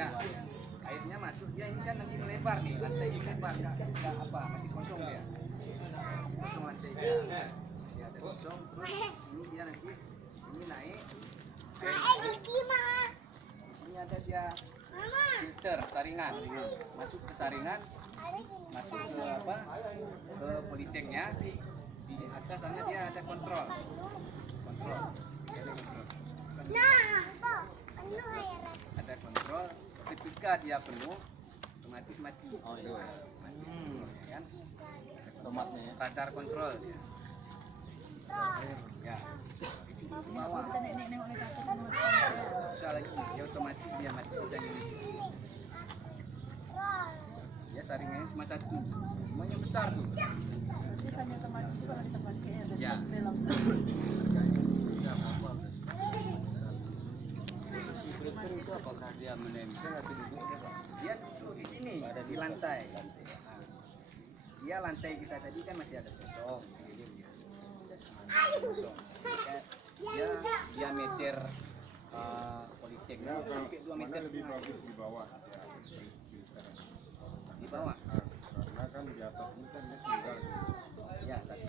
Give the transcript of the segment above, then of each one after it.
Ya, airnya masuk dia ini kan nanti melebar nih, lantai ini melebar, nggak apa, masih kosong dia, masih kosong lantai dia, masih ada kosong. Terus di sini dia nanti ini naik, di sini ada dia filter saringan, masuk ke saringan, masuk ke apa, ke politanknya. Di atas sana dia ada kontrol, dia ada kontrol. Ada kontrol, ketika dia penuh otomatis mati. Oh iya. Mati semua, ya kan? Otomatnya ya. Radar kontrol dia. Ya. Itu di bawah. Bisa lagi, dia otomatis dia mati misalnya. Ya saringannya cuma satu, semuanya besar tuh. Ya. Filter itu apakah dia menempel atau duduk? Dia duduk di sini, di lantai. Dia lantai kita tadi kan masih ada kosong. Kosong. Dia diameter politanknya sampai 2 meter lebih setengah. bagus di bawah ya, Di bawah. karena kan di atas ini kan dia tinggal Ya, satu.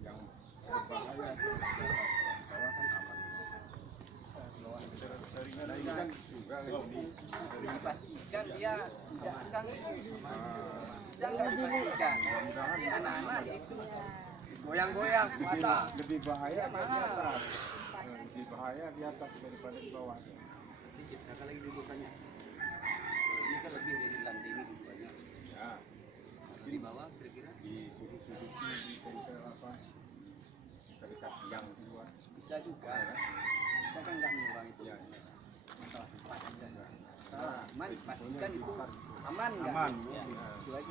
yang berbahaya di bawah kan aman. Saringan ini kan juga ini Dipastikan dia tidak akan bisa nggak dipastikan. Anak-anak itu goyang-goyang mata. lebih bahaya Dia di mahal. atas. Lebih bahaya di atas daripada di bawah. Dikit, kakak lagi dudukannya. Kalau ini kan lebih dari lantai ini dudukannya. Ya, Di bawah kira-kira di sudut-sudutnya di tempel apa? Kita dikasih yang keluar. Bisa juga. Kita kan nggak mengurang itu. Ya, Masalah tempat aja. Masalah aman, pastikan itu aman nggak? aman. Ya, itu aja.